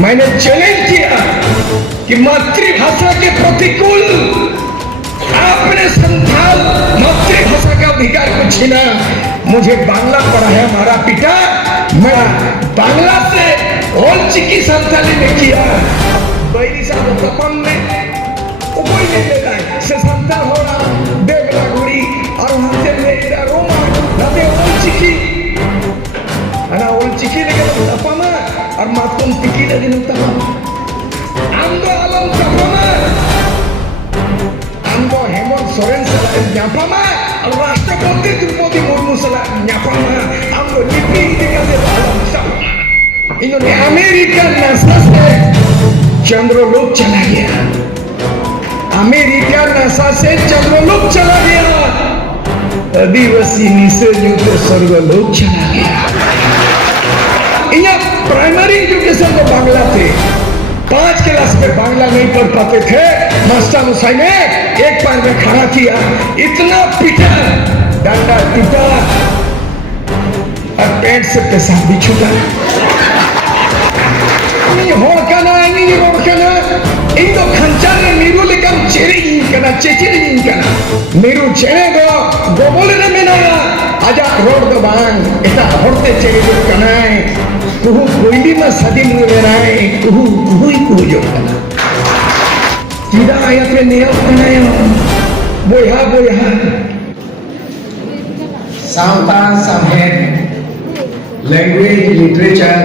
मैंने चैलेंज किया कि मातृभाषा के प्रतिकूल आपने संथाल मातृभाषा का अधिकार को छीना। मुझे बांग्ला पढ़ा है हमारा पिता, मैं बांग्ला से ऑल चिकी संथाली में किया। बैरी साहब तपन में कोई नहीं लेता है से संथाल हो रहा देवला गुड़ी और वहां से ले रोमा लाते ऑल चिकी ana ol ciki lagi apa mah armatun tiki lagi nutama ando alam apa mah ando Hemant Soren salah nyapa mah Rashtrapati Draupadi Murmu salah nyapa mah ando lipi dengan alam sama इन्होंने America NASA से चंद्रलोक चला गया। America NASA से चंद्रलोक चला गया। आदिवासी नीचे यूते स्वर्गलोक चला गया। यहाँ प्राइमरी एजुकेशन तो बांग्ला थे, 5 क्लास में बांग्ला नहीं पढ़ पाते थे। मास्टर हुसैन ने एक पैर में खड़ा किया, इतना पीटा, डंडा टूटा और पेट से पेशाब भी छूटा। नहीं हो करना, नहीं हो करना। इन दो खंचार ने मीरू लेकर चेरी करना, चेचेरी करना। मीरू चेरे दो बोले ना मैंने आजा रोड दो बांग इतना होते चेरी दो करना है। कुहू कोयली में सदी में बेराए कुहू जो करना। सीधा आयत में नियम बनाया बोया बोया साउता साहेब लैंग्वेज लिटरेचर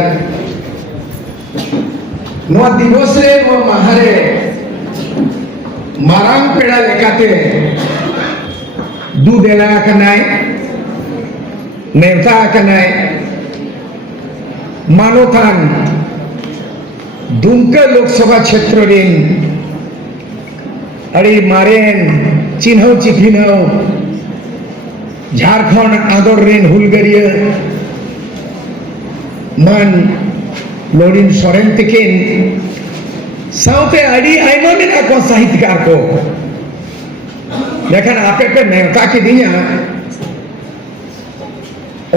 नोआ दिवस रे वो महारे मारांग पेड़ा लेकाते दू देला कनाय नेता कनाय मानोथान दुमका लोकसभा क्षेत्र रेन अरे मारेन चिन्हौ चिन्हौ झारखंड आदर रेन हुलगरिया मन लोडिन सोरेन तिकिन साउथे आईडी आइमा मेना को साहित्यकार को लेकिन आपे पे नेता की दिया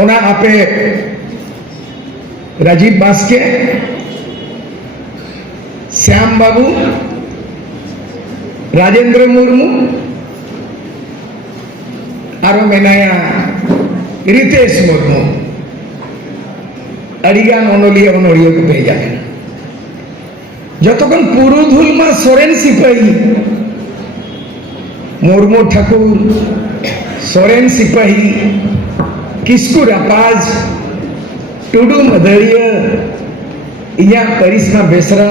ओना आपे राजीव बास्के श्याम बाबू राजेंद्र मुर्मू आरो मेनाया रितेश मुर्मू अड़िगान ओनोलिया ओनोलिया को भेजा है जतोकन पुरुधुल मा सोरेन सिपाही मुर्मू ठाकुर सोरेन सिपाही किस्कू रापाज टुडू मदरिया इया परिश्मा बेसरा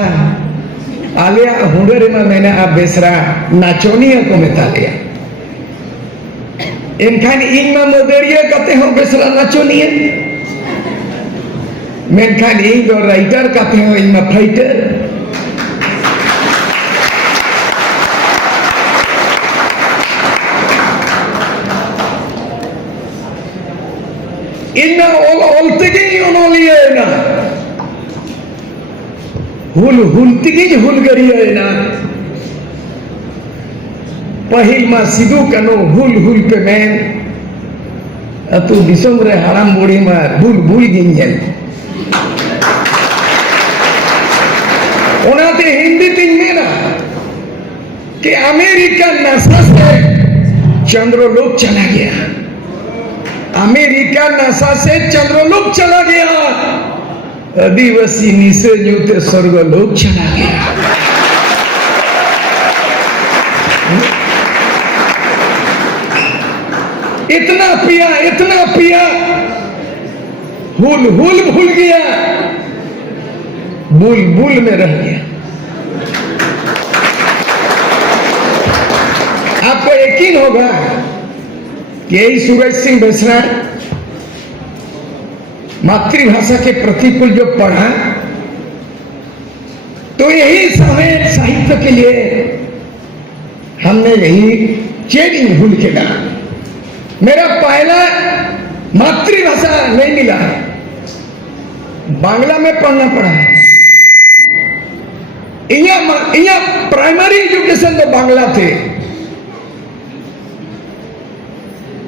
आलिया हुंडरे में मैंने आप बेसरा नाचोनिया को मेता लिया इनखान इन में मदरिया कहते हो बेसरा नाचोनिया मेनखान इन जो राइटर कहते हो इन में फाइटर इनमें ओलते ओनोलिया ना हुलतिगी हुलगरिया ना पहिल मा सिदू कनो हुल पे मैन अतु दिसम रे हराम बुढ़ी मा भूल गिंजल ओनाते हिंदी तीन में ना कि अमेरिका नासा से चंद्रलोक चला गया। अमेरिका नासा से चंद्रलोक चला गया। आदिवासी नीचे यूते स्वर्गलोक चला गया। इतना पिया हुल भूल गया, बुल में रह गया। आपको यकीन होगा कि यही सूरज सिंह बेसरा मातृभाषा के प्रतिकूल जो पढ़ा तो यही समय साहित्य के लिए हमने यही चेंजिंग भूल के डाला। मेरा पहला मातृभाषा नहीं मिला, बांग्ला में पढ़ना पड़ा। यहाँ प्राइमरी एजुकेशन तो बांग्ला थे।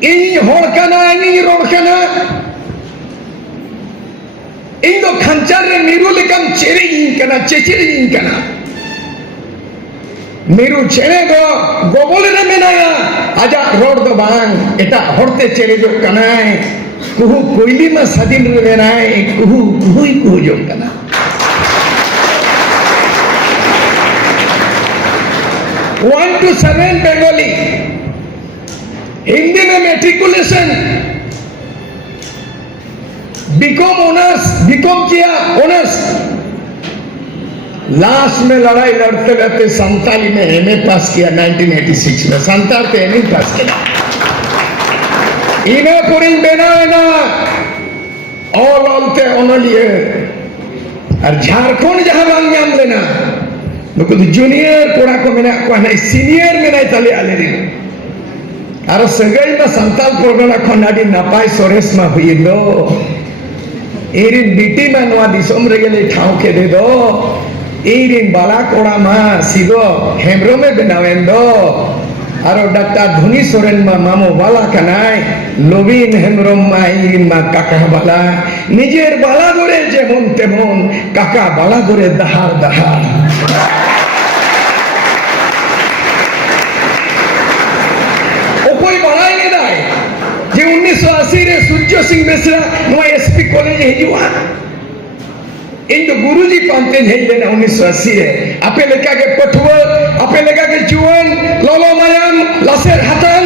इन होड़कना इन रोड़कना इन दो खंचार रे मीरू लेकम चेरी इन कना कना चेचिरिंग कना मेरू चेने दो गोबोले ने मेनाया आजा रोड दो बांग एटा हरते चेरे जो कनाय कुहू कोयली में सदिन रेनाय कुहू कुहू कुहू जो कना 1 to 7 बंगाली हिंदी में मैट्रिकुलेशन बीकॉम ऑनर्स बीकॉम किया ऑनर्स लास्ट में लड़ाई लड़ते लड़ते संताली में एमए पास किया 1986 में संताल पे एमए पास किया इन्हें पूरी बेना ना ऑल ऑलते ऑनलिए और झारखंड जहां बांग्याम लेना नुकु जूनियर कोड़ा को मेना को नहीं सीनियर में नहीं तले आले रे और सगई में संताल परगना खनाडी नापाई सोरेस में हुई लो एरिन बीटी में नवा दिसोम रेगले ठाव के दे दो एरिन बाला कोड़ा मा सीधो हेमरो में बनावें दो और डॉक्टर धुनी सोरेन मा मामो बाला कनाय लोबिन हेमरो मा एरिन मा काका बाला निजेर बाला गोरे जेमन तेमन काका बाला गोरे दहार दहार कोई बढ़ाई नहीं दाए जे 1980 रे सूर्य सिंह बेसरा नवा एसपी कॉलेज हिजुआ इन तो गुरुजी पांते हैं लेना 1980 रे आपे लेका के पठुआ आपे लेका के जुवन लोलो मायाम लसेर हतन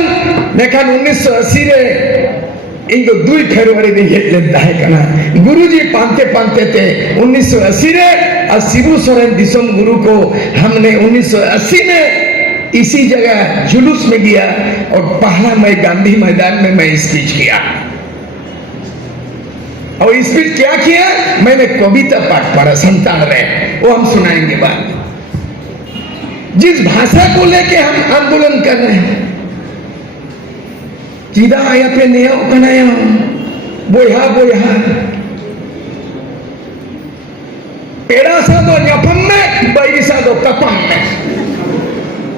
नेखान 1980 रे इन तो 2 फरवरी ने ये लेता है कना गुरुजी पांते पांते थे 1980 रे और शिबू सोरेन दिसम गुरु को हमने 1980 में इसी जगह जुलूस में गया और पहला मैं गांधी मैदान में मैं स्पीच किया और स्पीच क्या किया मैंने कविता पाठ पढ़ा संतान में वो हम सुनाएंगे बाद जिस भाषा को लेके हम आंदोलन कर रहे हैं चिदा आया पे नया बनाया बोया बोया पेड़ा सा दो न्यापम में बैरी सा दो तपम में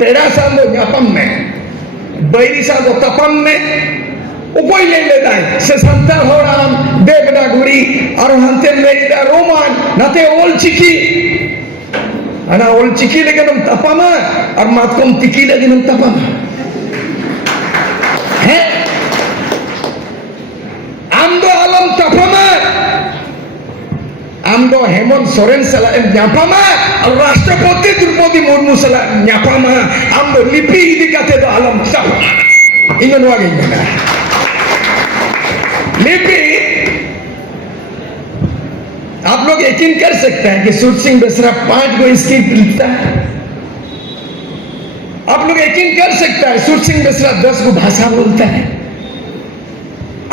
पेड़ा सा दो न्यापम में बैरी सा दो तपम में उकोई ले लेता है से संताल हो राम देवनागुरी और हंते लेता रोमान नाते ओल चिकी अना ओल चिकी लेके तुम तपमा और मातकों तिकी लेके तुम तपमा है आमदो आलम तपमा आमदो हेमंत सोरेन सला न्यापमा और राष्ट्रपति द्रौपदी मुर्मू सला न्यापमा आमदो लिपि इदी काते दो आलम तपमा इन्हें वागे ना लिपि आप लोग यकीन कर सकते हैं कि सूरज सिंह बेसरा 5 गो स्क्रिप्ट लिखता है आप लोग यकीन कर सकते हैं सूरज सिंह बेसरा 10 गो भाषा बोलता है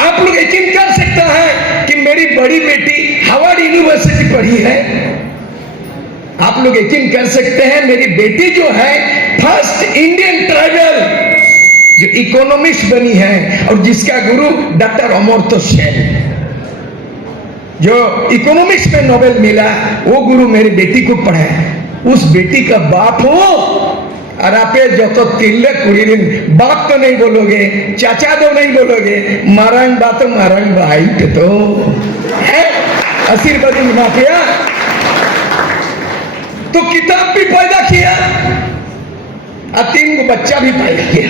आप लोग यकीन कर सकता है कि मेरी बड़ी बेटी हार्वर्ड यूनिवर्सिटी पढ़ी है आप लोग यकीन कर सकते हैं मेरी बेटी जो है फर्स्ट इंडियन ट्राइबल जो इकोनॉमिस्ट बनी है और जिसका गुरु डॉक्टर अमर्त्य सेन जो इकोनॉमिक्स में नोबेल मिला वो गुरु मेरी बेटी को पढ़ाया उस बेटी का बाप हो और आप जो तो तिल्ले कुड़ीन बाप तो नहीं बोलोगे चाचा तो नहीं बोलोगे मारंग बात मारंग भाई के तो है आशीर्वादी माफिया तो किताब भी पैदा किया और 3 गो बच्चा भी पैदा किया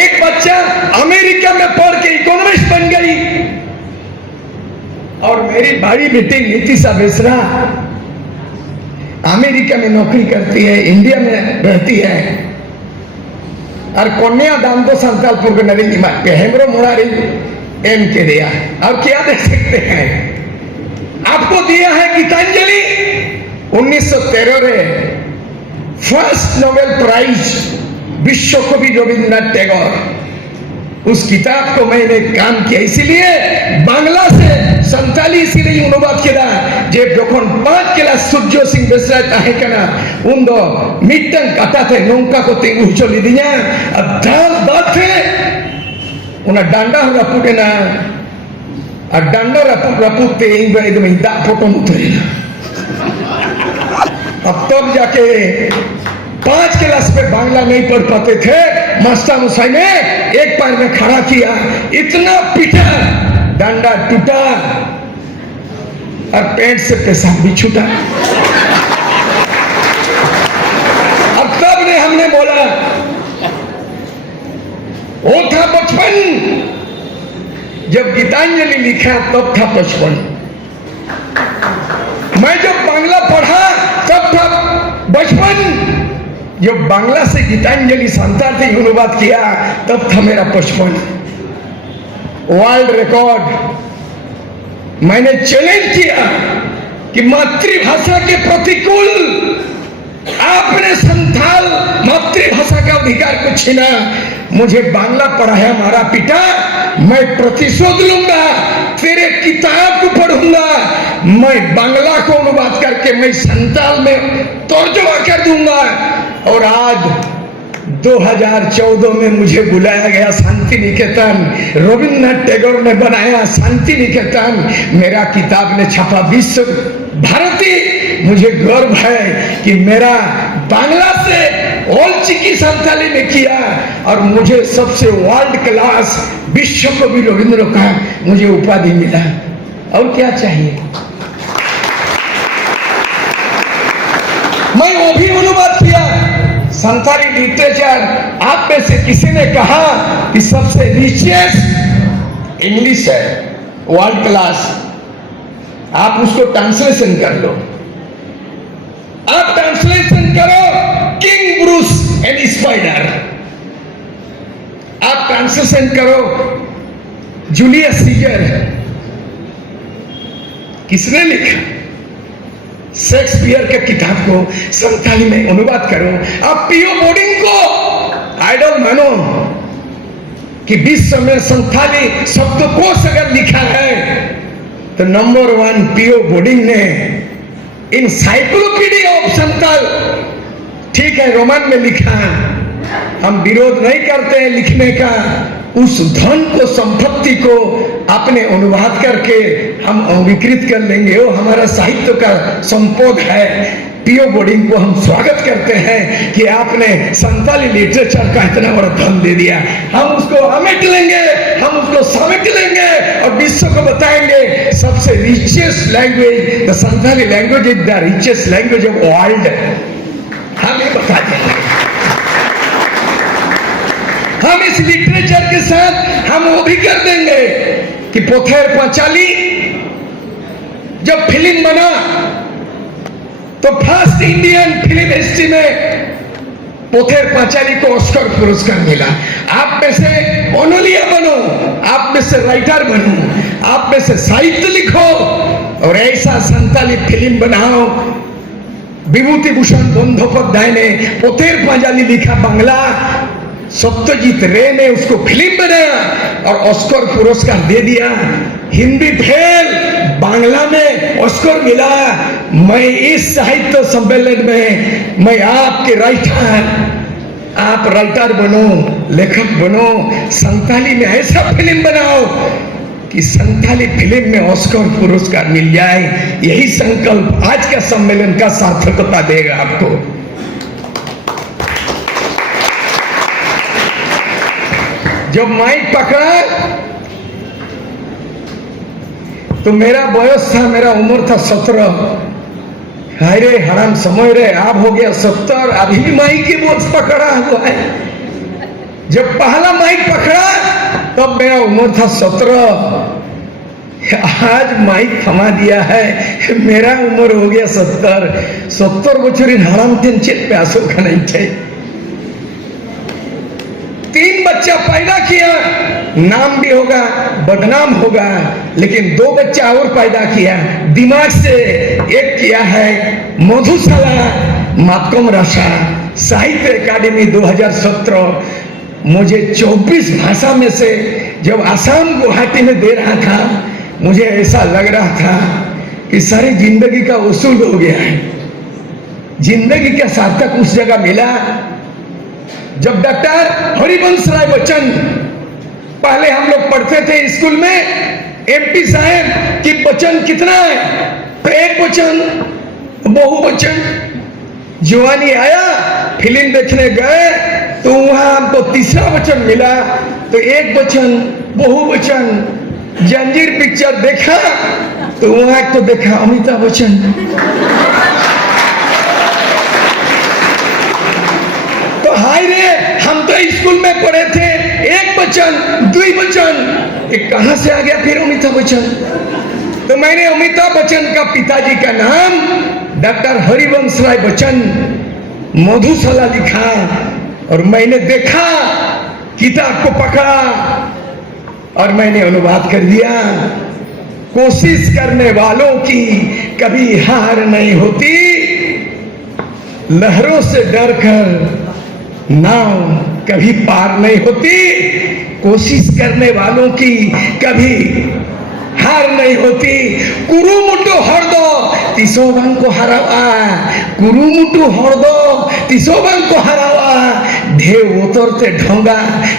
एक बच्चा अमेरिका में पढ़ के इकोनॉमिस्ट बन गई और मेरी बड़ी बेटी नीतिशा बेसरा अमेरिका में नौकरी करती है इंडिया में रहती है और कन्या दान तो संतालपुर के नदी हेमरो मुरारी एम के दिया और क्या दे सकते हैं आपको दिया है गीतांजलि 1913 रे फर्स्ट नोबेल प्राइज विश्व कवि रविंद्रनाथ टैगोर उस किताब को मैंने काम किया इसीलिए बांग्ला से संताली इसीलिए अनुवाद किया जे যখন 5 क्लास सूर्य सिंह बेसरा ताहे कना उन दो मिटन काटा थे नौका को तेगु चली दिया अब दाल बात थे उना डांडा रपुटे ना और डांडा रपुते इन एकदम दा फोटो उतरे अब तब जाके 5 क्लास में बांग्ला नहीं पढ़ पाते थे मास्टर मुसाई ने एक पैर में खड़ा किया इतना पीटा डंडा टूटा और पेट से पेशाब भी छूटा। अब तब ने हमने बोला, वो था बचपन, जब गीतांजलि लिखा तब था बचपन। मैं जब बांग्ला पढ़ा तब था बचपन, जब बांग्ला से गीतांजलि संताली अनुवाद किया तब था मेरा बचपन। वर्ल्ड रिकॉर्ड मैंने चैलेंज किया कि मातृभाषा के प्रतिकूल आपने संथाल मातृभाषा का अधिकार को छीना। मुझे बांग्ला पढ़ाया मारा पिता, मैं प्रतिशोध लूंगा, तेरे किताब को पढ़ूंगा, मैं बांग्ला को अनुवाद करके मैं संताल में तर्जुमा कर दूंगा। और आज 2014 में मुझे बुलाया गया शांति निकेतन, रविन्द्रनाथ टैगोर ने बनाया शांति निकेतन, मेरा किताब ने छपा विश्व भारती। मुझे गर्व है कि मेरा बांग्ला से ऑल चिकी संताली में किया और मुझे सबसे वर्ल्ड क्लास विश्व कवि रविंद्र का मुझे उपाधि मिला। और क्या चाहिए? मैं वो भी अनुवाद किया संथाली लिटरेचर। आप में से किसी ने कहा कि सबसे रिचेस्ट इंग्लिश है, वर्ल्ड क्लास, आप उसको ट्रांसलेशन कर लो। आप ट्रांसलेशन करो किंग ब्रूस एंड स्पाइडर, आप ट्रांसलेशन करो जूलियस सीजर। किसने लिखा? शेक्सपियर के किताब को संथाली में अनुवाद करो। आप पीओ बोर्डिंग को आइडल मानो कि विश्व में संथाली शब्दकोश अगर लिखा है तो नंबर 1 पीओ बोर्डिंग ने इनसाइक्लोपीडिया ऑफ संथाल, ठीक है रोमन में लिखा, हम विरोध नहीं करते हैं लिखने का। उस धन को, संपत्ति को अपने अनुवाद करके हम अंगीकृत कर लेंगे, वो हमारा साहित्य का संपद है। पीओ बोर्डिंग को हम स्वागत करते हैं कि आपने संथाली लिटरेचर का इतना बड़ा धन दे दिया। हम उसको समेट लेंगे, हम उसको समेट लेंगे और विश्व को बताएंगे सबसे richest language, the Santhali language is the richest language of world. हम ये बता देंगे। हम इस लिटरेचर के साथ हम वो भी कर देंगे कि पोथेर पांचाली जब फिल्म बना तो फर्स्ट इंडियन फिल्म हिस्ट्री में पोथेर पांचाली को ऑस्कर पुरस्कार मिला। आप में से ओनोलिया बनो, आप में से राइटर बनो, आप में से साहित्य लिखो और ऐसा संथाली फिल्म बनाओ। विभूति भूषण बंदोपाध्याय ने पोथेर पांचाली लिखा बांग्ला, सत्यजीत रे ने उसको फिल्म बनाया और ऑस्कर पुरस्कार दे दिया। हिंदी फेल, बांग्ला में ऑस्कर मिला। मैं इस साहित्य सम्मेलन में मैं आपके राइटर, आप राइटर बनो, लेखक बनो, संथाली में ऐसा फिल्म बनाओ कि संथाली फिल्म में ऑस्कर पुरस्कार मिल जाए। यही संकल्प आज का सम्मेलन का सार्थकता देगा आपको। जब माइक पकड़ा तो मेरा बयस था, मेरा उम्र था 17। हाय रे हराम समय रे, अब हो गया 70, अभी भी माइक की बोझ पकड़ा हुआ है। जब पहला माइक पकड़ा तब मेरा उम्र था 17। आज माइक थमा दिया है, मेरा उम्र हो गया 70 बच्चों हराम तीन चेत पे आंसू का नहीं चाहिए। 3 बच्चा पैदा किया, नाम भी होगा, बदनाम होगा, लेकिन 2 बच्चा और पैदा किया दिमाग से। एक किया है मधुशाला मातकम रसा साहित्य अकादमी 2017। मुझे 24 भाषा में से जब आसाम गुवाहाटी में दे रहा था, मुझे ऐसा लग रहा था कि सारी जिंदगी का वसूल हो गया है, जिंदगी का सार्थक उस जगह मिला जब डॉक्टर हरिवंश राय बच्चन, पहले हम लोग पढ़ते थे स्कूल में, एमपी साहब कि बच्चन कितना है, तो एक बच्चन, बहुवचन। जवानी आया, फिल्म देखने गए तो वहां हमको तीसरा वचन मिला, तो एक वचन, बहुवचन। जंजीर पिक्चर देखा तो वहां तो देखा अमिताभ बच्चन। तो हाय रे, हम तो स्कूल में पढ़े थे, एक बच्चन, दुई बच्चन, ये कहां से आ गया फिर अमिताभ बच्चन? तो मैंने अमिताभ बच्चन का पिताजी का नाम डॉक्टर हरिवंश राय बच्चन मधुशाला लिखा, और मैंने देखा, किताब को पकड़ा और मैंने अनुवाद कर दिया। कोशिश करने वालों की कभी हार नहीं होती, लहरों से डरकर नाव कभी पार नहीं होती, कोशिश करने वालों की कभी हार नहीं होती। कुरुमुटु हरदो तिसोबां को हरावा, कुरुमुटु हरदो तिसोबां को हरावा, ढेव उतरते ढोंगा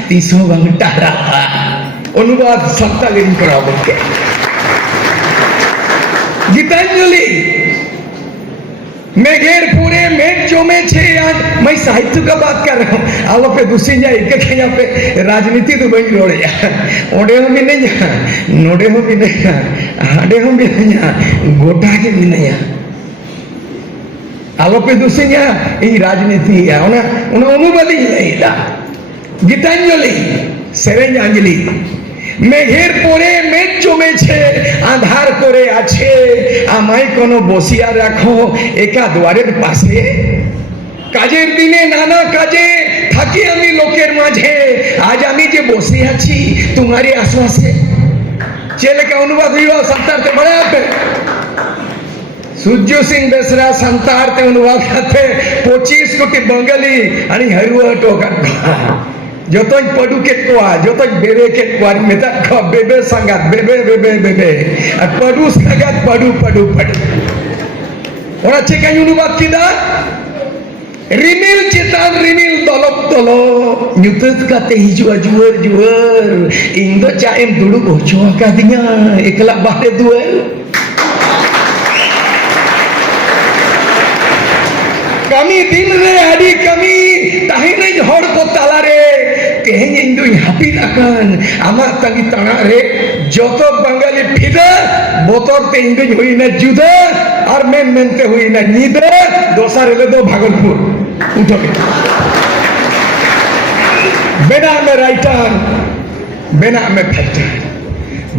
तिसोबां टारावा। अनुवाद सप्ताह करा बोलते गीतांजलि। मेघेर पूरे मेघ चोमे छे। आज मैं साहित्य का बात कर रहा हूँ, आलो पे दूसरी जा एक यहाँ पे राजनीति तो बनी रोड़े जा, ओडे हो भी नहीं जा, नोडे हो भी नहीं जा, हाडे हो भी नहीं जा, गोटा के भी नहीं जा, आलो पे दूसरी जा ये राजनीति है, उन्हें अनुवादी है इला। गीतांजलि सेरेंज अंजलि। मेघेर पोरे मेघ चोमे छे, आधार करे आछे, आमाय कोनो बसिया राखो एका द्वारेर पाशे, काजेर दिने नाना काजे थाकी आमी लोकेर माझे, आज आमी जे बसे आछि तुम्हारी आश्वासे। चेले का अनुवाद हुआ संतारते बड़े आते सूर्य सिंह बेसरा संतारते अनुवाद करते 25 कोटी बंगाली आणि हरुआ टोका जोतोज पडू के कोआ जोतोज बेबे के कोआ मेता खो बेबे संगात बेबे बेबे बेबे और पडू संगात पडू पडू पडू और अच्छे का अनुवाद किदा रिमिल चितान रिमिल दलप दलो न्यूतत काते हिजुआ जुअर जुअर इंदो चाएम दुडू बोचुआ का दिया एकला बाहरे दुअर कमी दिन रे आदि कमी ताहिने हर को ताला रे तेहें इंदो हापिद आकान आमा तंगी तना रे जोतो बंगाली फिदा बोतर ते इंदो हुई ना जुदा और मैं मेनते हुई ना नीदा दोसा रेले दो भागलपुर उठो बेना में राइटर बेना में फाइटर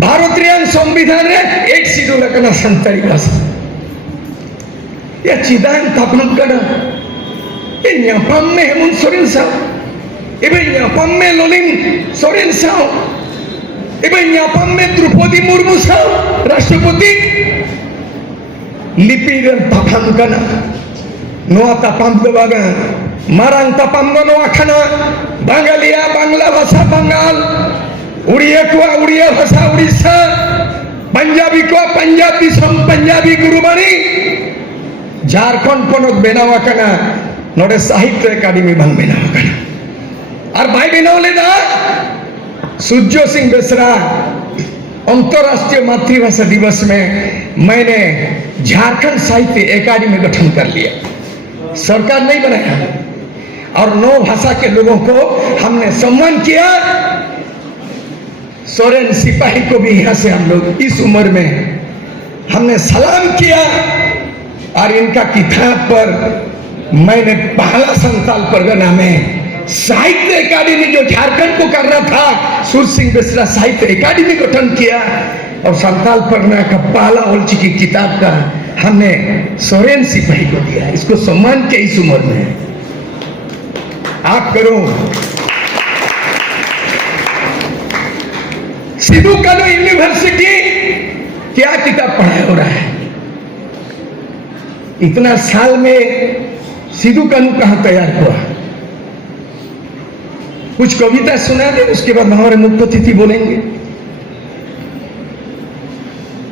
भारतीय संविधान रे एक सीधो लगना संतारी भाषा या चिदान तापन करा ये न्यापम में हेमंत सोरेन साव इबे न्यापम में लोलिन सोरेन साव इबे न्यापम में द्रौपदी मुर्मू साव राष्ट्रपति लिपिर तापन कना नोआ तापम बागा मारांग तापम नोआ खाना बांगालिया बांग्ला भाषा बंगाल उड़िया को उड़िया भाषा उड़ीसा पंजाबी को पंजाबी सम पंजाबी गुरुबाणी झारखंड पनत बेनावा कना नोडे साहित्य अकादमी बंग बेनावा कना और भाई बेनाव लेदा सूर्य सिंह बेसरा अंतरराष्ट्रीय मातृभाषा दिवस में मैंने झारखंड साहित्य अकादमी गठन कर लिया। सरकार नहीं बनाया और 9 भाषा के लोगों को हमने सम्मान किया। सोरेन सिपाही को भी यहाँ से हम लोग इस उम्र में हमने सलाम किया और इनका किताब पर मैंने पहला संताल परगना में साहित्य अकादमी जो झारखंड को करना था सूर्य सिंह बेसरा साहित्य अकादमी गठन किया और संताल परगना का पहला ओलची की किताब का हमने सोरेन सिपाही को दिया। इसको सम्मान किया इस उम्र में। आप करो सिद्धू कानू यूनिवर्सिटी क्या किताब पढ़ाया हो रहा है इतना साल में सिद्धू कानू कहां तैयार हुआ। कुछ कविता सुना दे उसके बाद हमारे मुख्य अतिथि बोलेंगे।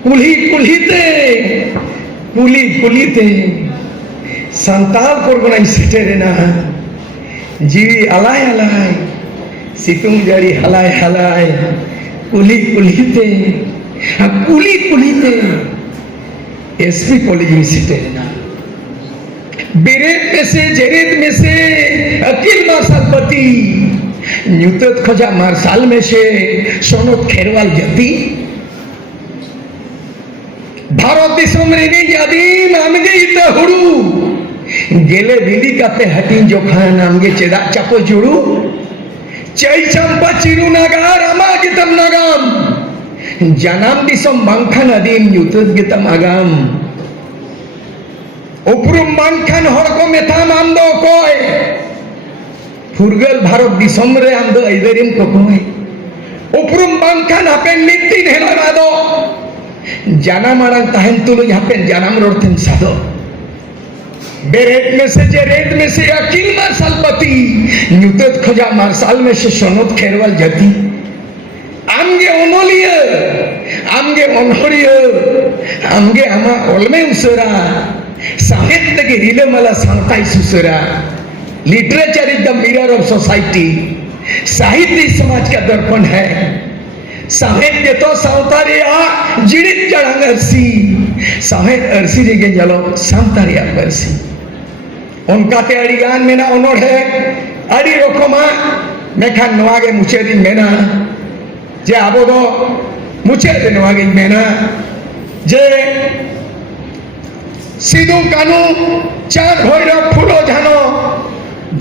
कुली कुलीते कुली कुलीते संताल परगना सेटेरे ना जीवी अलाय अलाय सितुंग जड़ी हलाय हलाय कुली कुलीते कुली कुलीते एसपी कॉलेज में सेटेरे ना बेरेत में से जेरेत में से अकील मार्शल पति न्यूतत खोजा मार्शल में से सोनत खेरवाल जती भारत दिसम रिनी आदिम आमगे इता हुड़ू गेले बिली काते हटिन जोखान आमगे चेदा चापो जुड़ू चई चंपा चिरू नागार आमा गितम नागाम जानम दिसम बांखान आदिम युतुत गितम आगाम उपरुम बांखान हर को मेथाम आम दो कोय फुरगल भारत दिसम रे आम दो आइदरिम को कोय उपरुम बांखान हापेन मित्तिन हेला दो जाना मारंग तहन तुलु हापेन जानम रोडथेन सादो बेरेट में से जे रेत में से अकिल मार्शल पति न्यूतत खोजा मार्शल में से सोनत खेरवाल जाती आमगे ओनोलिय आमगे ओनहरिय आमगे आमा ओलमे उसरा साहित्य के रिले मला सांताई सुसरा literature is the mirror of society साहित्य समाज का दर्पण है साहित्य तो सावतारी आ जिड़ित जड़ंग अरसी साहित्य अरसी रे जलो सांतारी अरसी उनका ते अड़ीगान मेना ओनोड़ है अड़ी रोकमा मेखान नवागे मुचे दिन मेना जे आबो दो मुचे दिन नवागे मेना जे सिदू कानू चांद भैरव फूलो जानो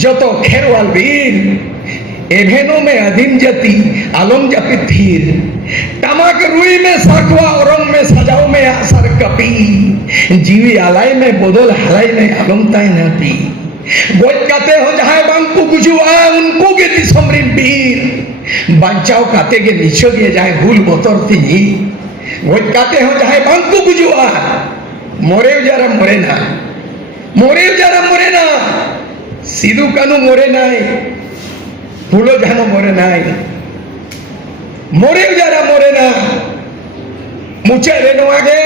जो तो खेरवाल वीर एभेनो में अधीन जती आलम जपी थीर टमाक रुई में साखवा औरंग में सजाओ में आसर कपी जीवी आलाई में बोदल हलाई में आलम ताई ना पी गोज काते हो जहां बांकु गुजुआ उनको के दिसमरिन बीर बांचाओ काते के निचो के जाए हुल बोतर ती गोज काते हो जहां बांकु गुजुआ मोरे जरा मोरे ना सिदू कानू मोरे नाई फूलो जानो मोरे नाई मोरे जरा मोरे ना मुझे रेनो आगे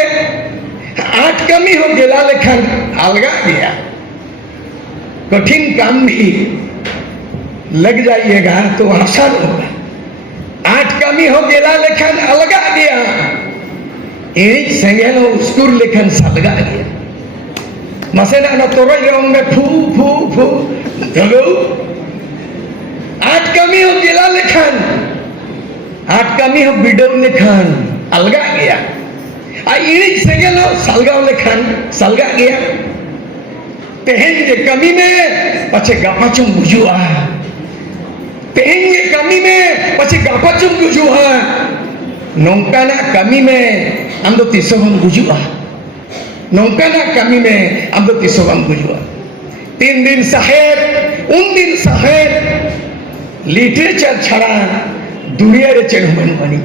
आठ कमी हो गेला लेखन अलगा गया कठिन काम भी लग जाइएगा तो आसान होगा आठ कमी हो गेला लेखन अलगा गया एक संगेनो स्कूल लेखन सलगा गया मसेना न तोरई रंग में फू फू फू हेलो आठ कमी हो गेला लेखन आठ कमी हो बिडो लेखन अलगा गया आ इड़ी संगेनो सलगा लेखन सलगा गया तेहन जे कमी में पछे गापाचुम बुजुआ तेहन जे कमी में पछे गापाचुम बुजुआ नौकाना कमी में हम तो तीसोगम बुजुआ नौकाना कमी में हम तो तीसोगम बुजुआ 3 दिन साहेब उन दिन साहेब लिटरेचर छड़ा दुनिया रे चढ़मन बनी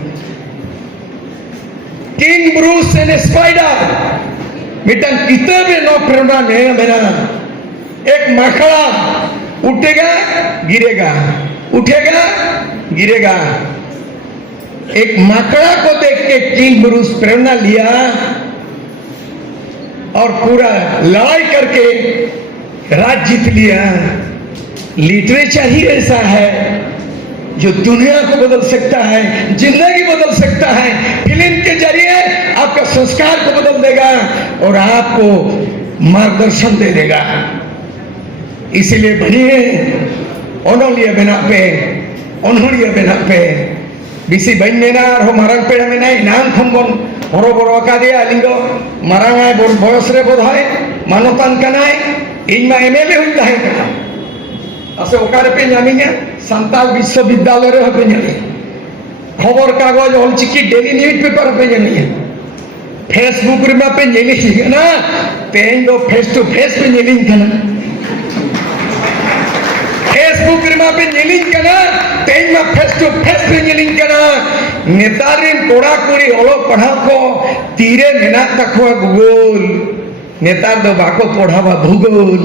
king Bruce and spider mitten किताबे नो प्रेरणा नहीं मेरा एक मखड़ा उठेगा गिरेगा उठेगा गिरेगा एक मकड़ा को देख के किंग ब्रूस प्रेरणा लिया और पूरा लड़ाई करके राज जीत लिया लिटरेचर ही ऐसा है जो दुनिया को बदल सकता है जिंदगी बदल सकता है फिल्म के जरिए आपका संस्कार को बदल देगा और आपको मार्गदर्शन दे देगा इसीलिए बनिए ओनोलिया बना पे बिसी बन मेना और मारंग पेड़ में नहीं नाम खम्बन हरो बरो का दिया लिंगो मारंग आए बयस रे बोध है मानतान कनाय इन मा एमएलए हुई ताहे कना असे ओकारे पे नामिया संताल विश्वविद्यालय रे पे नामी खबर कागज ऑलचिकी डेली न्यूज पेपर पे नामी फेसबुक रे पे नेली ना तेन दो फेस टू फेस पे नेली कना फेसबुक रे पे नेली कना तेन मा फेस टू फेस पे नेली कना नेतारिन कोड़ा कोड़ी ओलो पढ़ा को तीरे मेना तकवा भूगोल नेतार दो बाको पढ़ावा भूगोल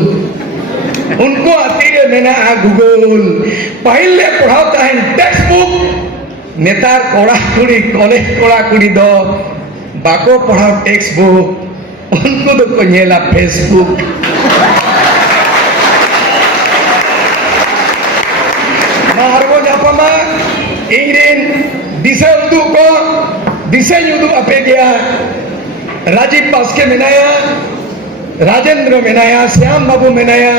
उनको तीरे मेना भूगोल पहले पढ़ाता है टेक्स्ट बुक नेतार कोड़ा कोड़ी कॉलेज कोड़ा कोड़ी दो बाको पढ़ाओ टेक्स्ट बुक उनको तो कोनेला फेसबुक मारगो जापमा इंग्रेन दिशा उदू को दिशा उदू अपे गया राजीव पास्के मेनाया राजेंद्र मेनाया श्याम बाबू मेनाया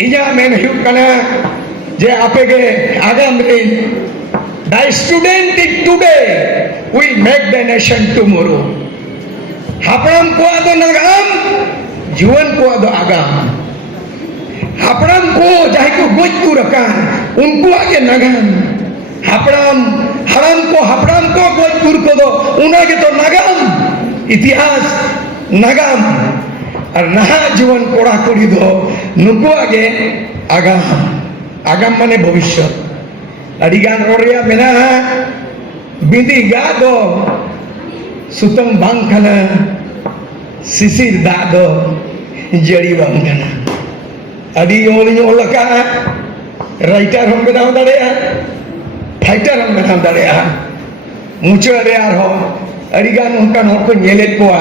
इजा मेन हुक कना जे आपे के आगाम रे the student in today will make the nation tomorrow हापड़ाम को आदो नागाम जुआन को आदो आगाम हापड़ाम को जाहे को गोज को रकान उनको आगे नागाम हापड़ाम हापड़ाम को गोज को दो उनागे तो नागाम इतिहास नागाम और नहा जुआन कोड़ा कुड़ी दो नुको आगे आगाम आगाम माने भविष्य अडिगान रोरिया मेना बिंदी गा दो सुतम बांग खाना सिसिर दा दो जड़ी बांग खाना अडी ओलिंग ओलका राइटर हम बनाव दाड़ेया फाइटर हम बनाव दाड़ेया मुचा रे आर हो अडिगान उनकान हर को नेले कोआ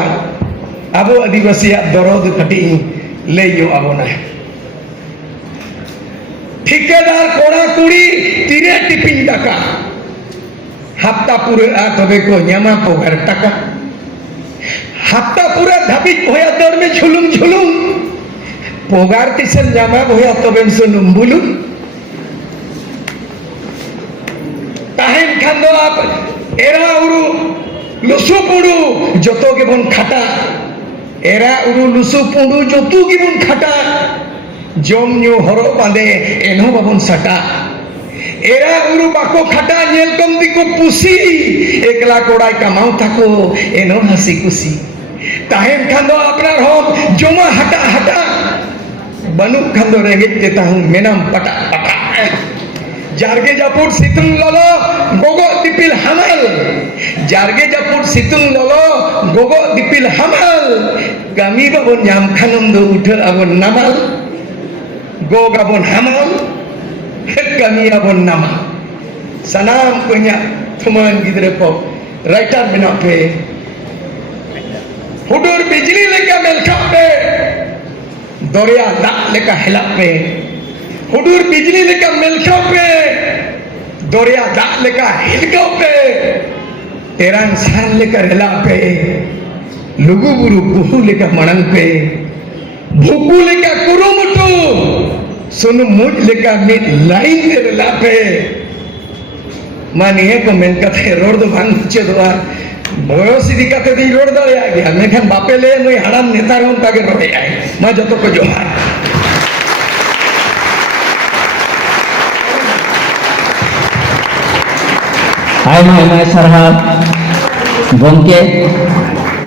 अब आदिवासी दरद कटी ले यो आबोना ठिकेदार कोड़ा कुड़ी तीरे टिपिन टाका हफ्ता पूरे तबे को न्यामा पोगार टाका हफ्ता पूरा धाबिज होया दर में झुलुम झुलुम पोगार तिसन न्यामा होया तबे सुनुम बुलुम ताहेन खान दो आप एरा उरु लुसु पुडु जतो के बन खाता एरा उरु लुसु पुडु जतो के बन खाता जम न्यू हरो बांधे एनो बाबन सटा एरा उरु बाको खटा नेल कम दिको पुसी एकला कोड़ाई कमाऊ थाको एनो हसी कुसी ताहेन खांदो अपनार होम जमा हटा हटा बनु खांदो रेंगे तेता हूं मेनाम पटा पटा जारगे जापुर सितुंग ललो गोगो दिपिल हमाल जारगे जापुर सितुंग ललो गोगो दिपिल हमाल कमी बाबन नाम खानम दो उठर अबन नमाल गोग अबन हमाल कमी अबन नामा सनाम कोन्या थुमान गिदरे को राइटर बना पे हुडूर बिजली लेका मेलखा पे दरिया दाग लेका हिला पे हुडूर बिजली लेका मेलखा पे दरिया दाग लेका हिलका पे तेरान साल लेका हिला पे लुगु बुरु कुहू लेका मणंग पे भूकू लेका कुरुमुटू सुन मुझ लेका मिट लाइन दे लापे मानिए को मेन कथे रोड दो भांग चे दोआ बयस इदी कथे दी रोड दाड़े आ गया मैं खान बापे ले नुई हड़ाम नेता रहूं ताके रोडे आए मैं जतो को जोहार आय सरहा गंके